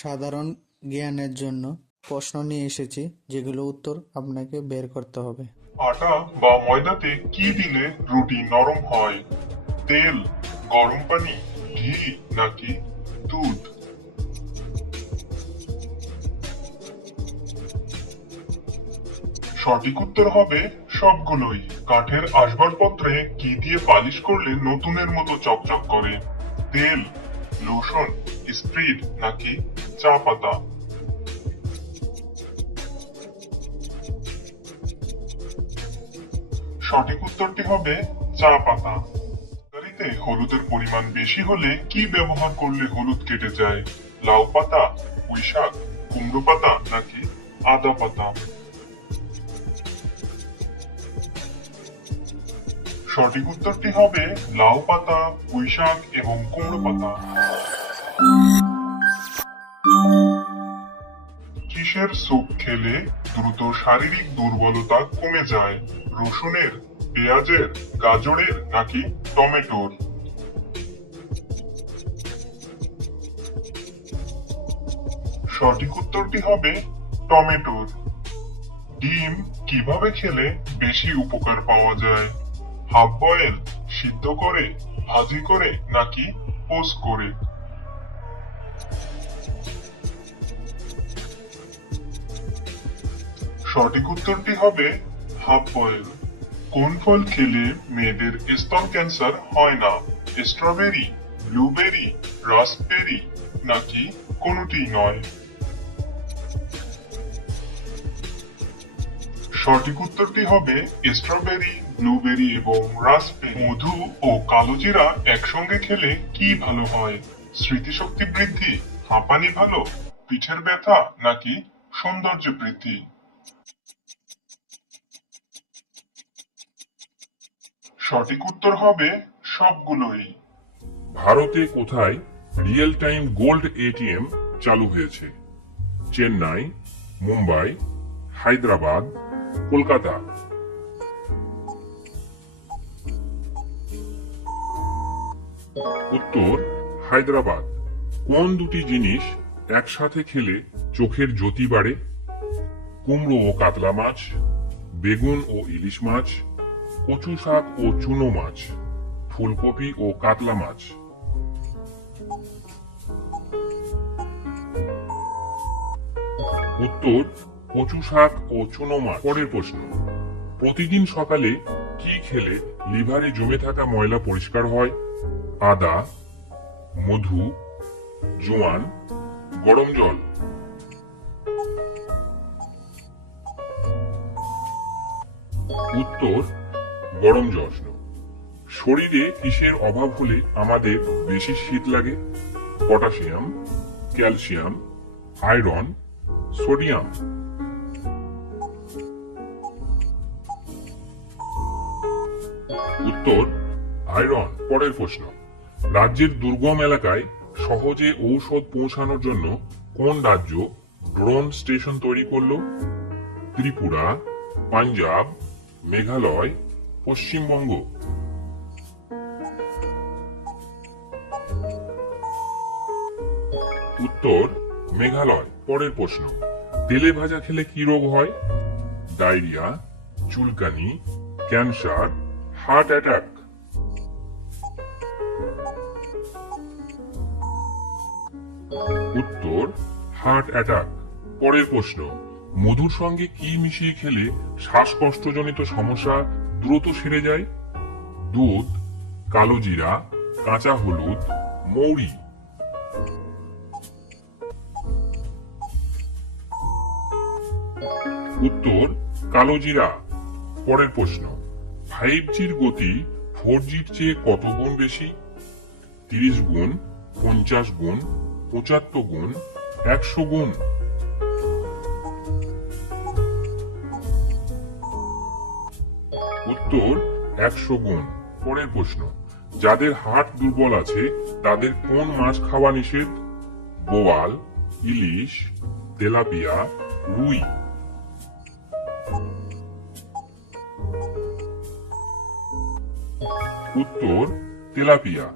সাধারণ জ্ঞানের জন্য প্রশ্ন নিয়ে এসেছি, যেগুলো উত্তর আপনাকে বের করতে হবে। আটা বা ময়দাতে কি দিলে রুটি নরম হয়? তেল, গরম পানি, ঘি নাকি দুধ? সঠিক উত্তর হবে সবগুলোই। কাঠের আসবাবপত্রে কি দিয়ে পালিশ করলে নতুনের মতো চকচক করে? তেল, লোশন, স্প্রিট নাকি চা পাতা? সঠিক উত্তরটি হবে চা পাতা। তরকারিতে হলুদের পরিমাণ বেশি হলে কি ব্যবহার করলে হলুদ কেটে যায়? লাউ পাতা, পুঁইশাক, কুমড়ো পাতা নাকি আদা পাতা? সঠিক উত্তরটি হবে লাউ পাতা, পুঁইশাক এবং কুমড়ো পাতা। কিসের স্যুপ খেলে দ্রুত শারীরিক দুর্বলতা কমে যায়? রসুনের, পেঁয়াজের, গাজরের নাকি টমেটোর? সঠিক উত্তরটি হবে টমেটোর। ডিম কিভাবে খেলে বেশি উপকার পাওয়া যায়? হাফ বয়েল, সিদ্ধ করে, ভাজি করে নাকি পোস্ট করে? সঠিক উত্তরটি হবে হাফ বয়েল। কোন ফল খেলে মেয়েদের স্তন ক্যান্সার হয় না? স্ট্রবেরি, ব্লুবেরি, রাস্পবেরি নাকি কোনোটি নয়? সঠিক উত্তরটি হবে স্ট্রবেরি, ব্লুবেরি এবং রাস্পবেরি। মধু ও কালোজিরা একসঙ্গে খেলে কি ভালো হয়? স্মৃতিশক্তি বৃদ্ধি, হাঁপানি ভালো, পিঠের ব্যথা নাকি সৌন্দর্য বৃদ্ধি? সঠিক উত্তর হবে সবগুলোই। ভারতে কোথায় রিয়েল টাইম গোল্ড এটিএম চালু হয়েছে? চেন্নাই, মুম্বাই, হায়দ্রাবাদ, কলকাতা? উত্তর হায়দ্রাবাদ। কোন দুটি জিনিস একসাথে খেলে চোখের জ্যোতি বাড়ে? কুমড়ো ও কাতলা মাছ, বেগুন ও ইলিশ মাছ, কচু শাক ও চুনো মাছ, ফুলকপি ও কাতলা মাছ? উত্তর কচু শাক ও চুনো মাছ। পরের প্রশ্ন, প্রতিদিন সকালে কি খেলে লিভারে জমে থাকা ময়লা পরিষ্কার হয়? আদা, মধু, জোয়ান, গরম জল? উত্তর গরম জল। শরীরে কিসের অভাব হলে আমাদের বেশি শীত লাগে? Potassium, calcium, iron, sodium? উত্তর আয়রন। পরের প্রশ্ন, রাজ্যের দুর্গম এলাকায় সহজে ঔষধ পৌঁছানোর জন্য কোন রাজ্য ড্রোন স্টেশন তৈরি করলো? ত্রিপুরা, পাঞ্জাব, মেঘালয়, পশ্চিমবঙ্গ? উত্তর মেঘালয়। পরের প্রশ্ন, তেলে ভাজা খেলে কি রোগ হয়? ডায়রিয়া, চুলকানি, ক্যান্সার, হার্ট অ্যাটাক? উত্তর হার্ট অ্যাটাক। পরের প্রশ্ন, মধুর সঙ্গে কি মিশিয়ে খেলে শ্বাসকষ্টজনিত সমস্যা দ্রুত সেরে যায়? দুধ, কালোজিরা, কাঁচা হলুদ, মৌরি? উত্তর কালোজিরা। পরের প্রশ্ন, 5G'র গতি 4G'র চেয়ে কত গুণ বেশি? 30 গুণ, 50 গুণ, 75 গুণ, 100 গুণ? উত্তর 100 গুণ। পরের প্রশ্ন, যাদের হার্ট দুর্বল আছে তাদের কোন মাছ খাওয়া নিষেধ? বোয়াল, ইলিশ, তেলাপিয়া, রুই? উত্তর তেলাপিয়া।